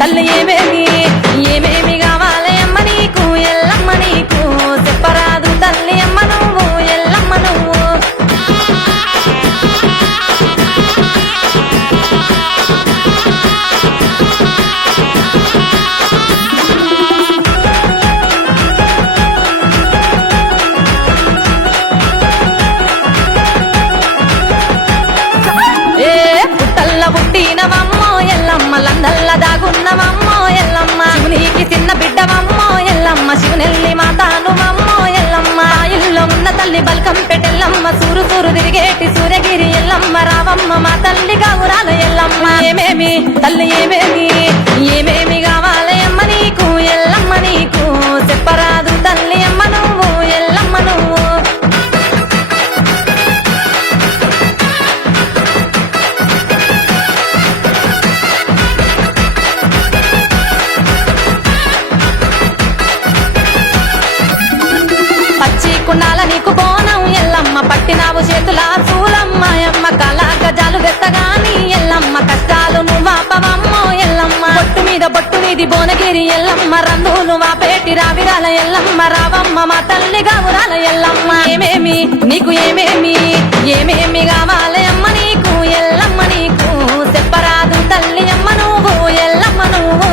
తల్లి ఏమేమి ఏమేమి కావాలి అమ్మ నీకు ఎల్లమ్మ నీకు చెప్పరాదు తల్లి అమ్మ నువ్వు ఎల్లమ్మ నువ్వు పుట్టినవమ్మో ఎల్లమ్మ లందల్ల దాగున్నవమ్మో ఎల్లమ్మ శివునికి చిన్న బిడ్డవమ్మో ఎల్లమ్మ శివునెల్లి మాతానువమ్మో ఎల్లమ్మ ఇల్లు ఉన్న తల్లి బల్కం పెట్టెల్లమ్మ సూరు సూరు తిరిగేటి సూర్యగిరి ఎల్లమ్మ రావమ్మ మా తల్లి గౌరాల ఎల్లమ్మ ఏమేమి తల్లి ఏమేమి ఏమేమి కావాలి అమ్మ నీకు ఎల్లమ్మ నీకు చెప్పరాదు తల్లి అమ్మ నువ్వు ఎల్లమ్మ నువ్వు కుండాల నీకు బోనం ఎల్లమ్మ పట్టినావు చేతుల చూలమ్మ అమ్మ కళా గజాలు వెత్తగాని ఎల్లమ్మ కష్టాలు నువ్వాపవమ్మో ఎల్లమ్మ బొట్టు మీద బొట్టు నీది బోనగిరి ఎల్లమ్మ రందులు వాపేటి రావిరాల ఎల్లమ్మ రావమ్మ మా తల్లి గౌరాల ఎల్లమ్మ ఏమేమి నీకు ఏమేమి ఏమేమి కావాలి అమ్మ నీకు ఎల్లమ్మ నీకు చెప్పరాదు తల్లి అమ్మ నువ్వు ఎల్లమ్మ నువ్వు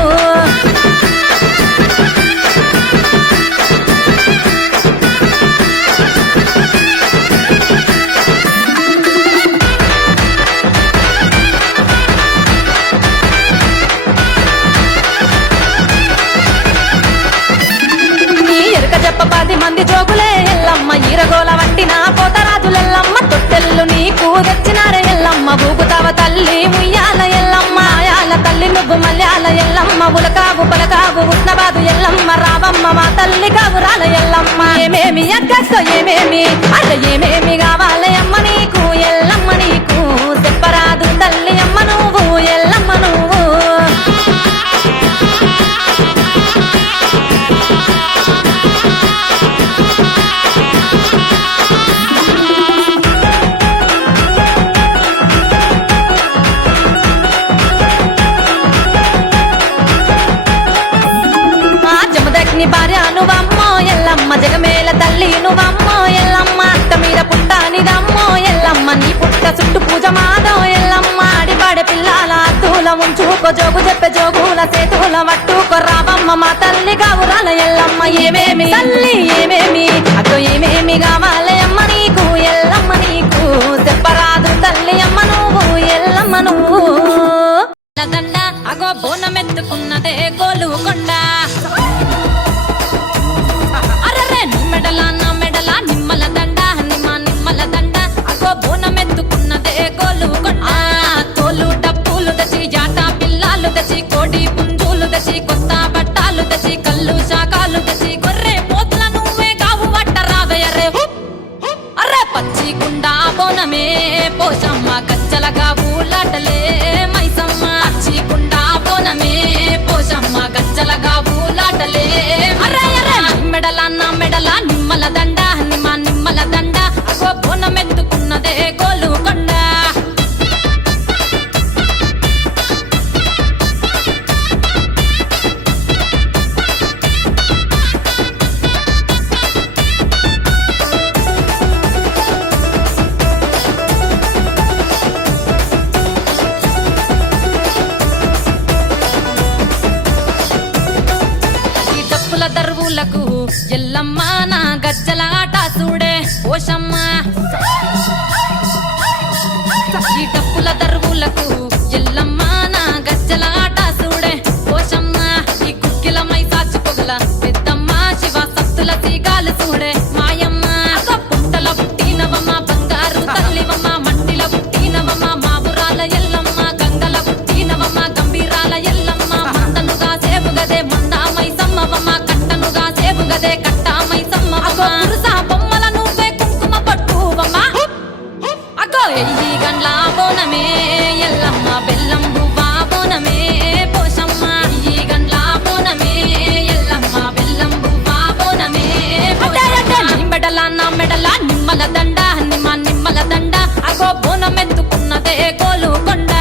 పది మంది జోగులే ఎల్లమ్మ ఈరగోల వట్టిన పోతరాజులెల్లమ్మ తొట్టెల్లు నీకు తెచ్చినార ఎల్లమ్మ ఊగుతావ తల్లి ఉయ్యాల ఎల్లమ్మ ఆయాల తల్లి నువ్వు మల్యాల ఎల్లమ్మ ఉలకాగు పలకాగు ఉష్ణబాదు ఎల్లమ్మ రావమ్మ మా తల్లి గౌరాల ఎల్లమ్మ ఏమేమి అక్కతో ఏమేమి అల్ల ఏమేమి కావాలి అమ్మ నీకు ఎల్లమ్మ నీకు చెప్పరాదు తల్లి అమ్మ నువ్వు ఎల్లమ్మ నువ్వు భార్య నువ్వమ్మో ఎల్లమ్మ జగమేల తల్లి నువ్వమ్మో ఎల్లమ్మ అక్క మీద పుట్టానిదమ్మో ఎల్లమ్మ నీ పుట్ట చుట్టూ పూజ మాదో ఎల్లమ్మ ఆడిపాడే పిల్లల అద్దుల ఉంచుకో జోగు చెప్పే జోగుల చేతుల పట్టుకో రావమ్మ మా తల్లి గౌరాల ఎల్లమ్మ ఏమేమి తల్లి ఏమేమి అదో ఏమేమి కావాలి అమ్మ నీకు ఎల్లమ్మ నీకు చెప్పరాదు తల్లి అమ్మ నువ్వు ఎల్లమ్మ నువ్వు దండ అగో బోనమెత్తుకున్నదే గోలుకొండ మెడల నిమ్మల దండ నిమ్మల దండ అగో బోనమెత్తుకున్నదే గోలుకొండ తోలు డప్పులు దచి జాట పిల్లాలు దచి కోడి పుంజులు దచి కొత్త బట్టాలు దచి కళ్ళు శాకాలు దచి గొర్రె పోతుల నువ్వే గావు వట్ట రావయ్యరే అర్రే పచ్చి గుండా బోనమే పోషమ్మ గచ్చల గావులాటలే మైసమ్మ పచ్చి గుండా బోనమే పోషమ్మ గచ్చల గావులాటలే అర్రే అర్రే మెడల నిమ్మల దండ నిమ్మల దండ అగో బోనమెత్తుకున్నదే గోలుకొండ దర్వులకు ఎల్లమ్మ నా గజ్జల ఆట చూడే ఓషమ్మ ఈ డప్పుల దర్వులకు ఎల్లమ్మ నా గజ్జల ఆట చూడే ఓషమ్మ ఈ కుక్కిల మై సాచి పొగల పెద్దమ్మ శివ సత్తుల తీగాలు చూడే మాయమ్మ పుట్టల పుట్టినవమ్మ బంగారు తల్లివమ్మ మట్టిల పుట్టినవమ్మ మావురాల ఎల్లమ్మ గంగల పుట్టినవమ్మ గంభీరాల ఎల్లమ్మ మందనుగా సేపుగదే మందా మైసమ్మవమ్మ కట్టనుగా సేపుగదే కట్టామై సమ్మవమ్మ పురుసా బొమ్మల నువ్వే కుంకుమ పట్టువమ్మ అగో ఎయ్యి గండ్ల బోనమే ఎల్లమ్మ బెల్లం బువ్వా బోనమే పోషమ్మ ఎయ్యి గండ్ల బోనమే ఎల్లమ్మ బెల్లం బువ్వా బోనమే మెడల నిమ్మల దండ నిమ్మల దండ అగో బోనమెత్తుకున్నదే గోలుకొండ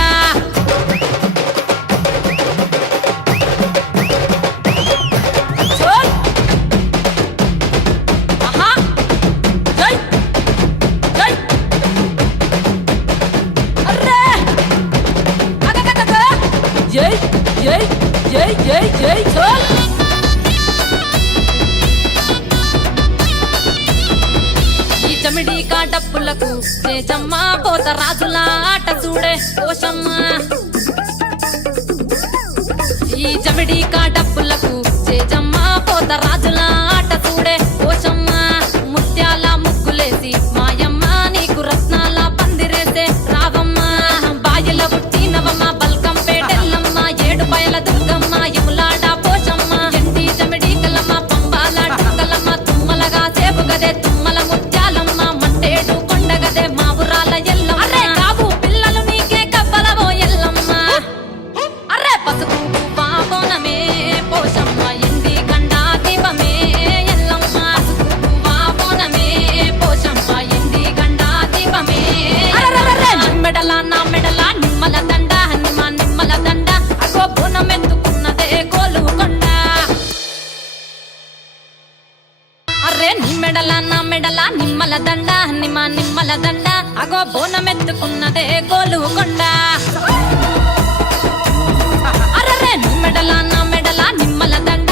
డప్పులకు చేజమ్మ పోత రాజుల ఆట చూడే పోషమ్మ ఈ జమిడికా డప్పులకు చేజమ్మ పోత రాజుల ఆట చూడే పోషమ్మ ముత్యాల ముగ్గులేసి మాయమ్మ నీకు రత్నాల పందిరేసే రావమ్మ బాయిల పుట్టినవమ్మ బల్కం పేటెల్లమ్మ ఏడు బయల దుర్గమ్మ యములాడ పోషమ్మ ఎండి జమిడి కలమ్మ పంబాల డుక్కలమ్మ తుమ్మలగా సేపుగదే తుమ్మల ముత్యాలమ్మ మంటేడు కొండగదే మా ఊరాల ఎల్లమ్మ అరే కావు పిల్లలు నీకే కవ్వలవో ఎల్లమ్మ అరే పసుపు బాబోనమే పోషమ్మ ఎండి గండా దీపమే ఎల్లమ్మ పసుపు బాబోనమే పోషమ్మ ఎండి గండా దీపమే మెడల నా మెడల నిమ్మల దండ నిమ్మల దండ అగో బోనమెత్తుకున్నదే గోలుకొండ అరే నీ మెడల నా మెడల నిమ్మల దండ నిమ్మల దండ అగో బోనమెత్తుకున్నదే గోలుకొండ అరే నీ మెడల నా మెడల నిమ్మల దండ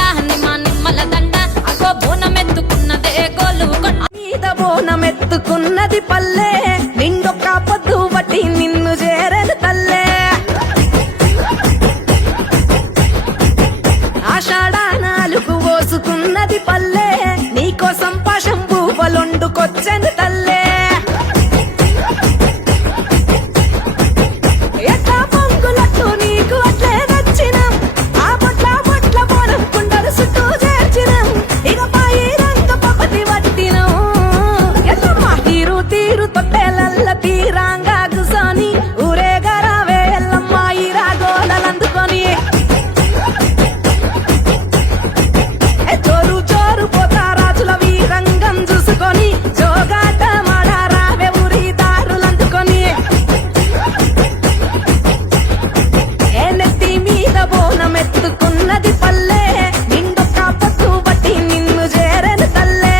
నిమ్మల దండ అగో బోనమెత్తుకున్నదే గోలుకొండ మీద బోనమెత్తుకున్నది పల్లె నిండొక్క పొద్దు బట్టి నిన్ను చేరను తల్లే ఆషాఢానాలుగు పోసుకున్నది పల్లె నీకోసం పాశం పువ్వులొండుకొచ్చెను తల్లే ఎట్లా పొంగులట్టు నీకు అట్లే నచ్చినం ఆ బొట్ల బోనం కుండలు చుట్టూ చేర్చినం ఇక పాయి రంగ పపతి పట్టినం ఎల్లమ్మ తీరు తొట్టెలల్ల తీరాంగా గుసోని ఊరేగరావే ఎల్లమ్మ ఈ రాగోలందుకొని జోరు పోతా రాజుల వీరంగం చూసుకొని జోగాట మాడారావే ఊరి దారులందుకొని ఏ నెత్తి మీద బోనమెత్తుకున్నది పల్లె నిండొక్క పొద్దు బట్టి నిన్ను చేరను తల్లే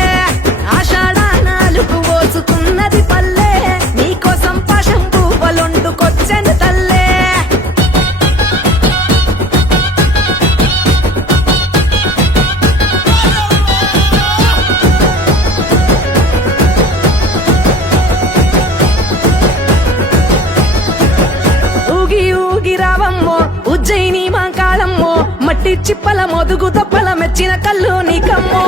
ఆషాఢానాలుగు పోసుకున్నది పల్లె నీకోసం పాశం పువ్వులొండుకొచ్చెను తల్లే ఊగి రావమ్మో ఉజ్జయిని మా కాళమ్మో మట్టి చిప్పల మొదుగు దప్పల మెచ్చిన కళ్ళు నీకమ్మో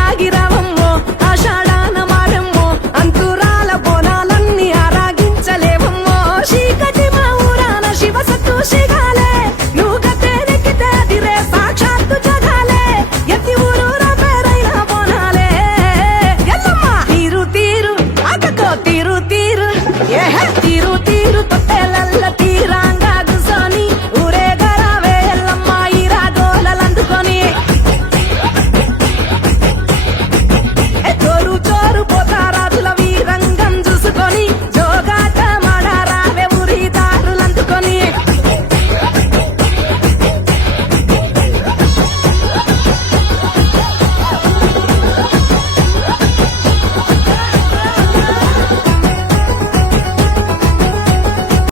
ఆగి రావమ్మో ఆషాఢాన మారమ్మో అంతురాల బోనాలన్నీ ఆరాగించలేవమ్మో చీకటి మా ఊరాన శివ సత్తు శిగాలే నువ్వు గతే నెక్కితే అదిరే సాక్షాత్తు జగాలే ఎత్తి ఊరూరా పేరైన బోనాలే ఎల్లమ్మ తీరు అక్కతో తీరు తీరు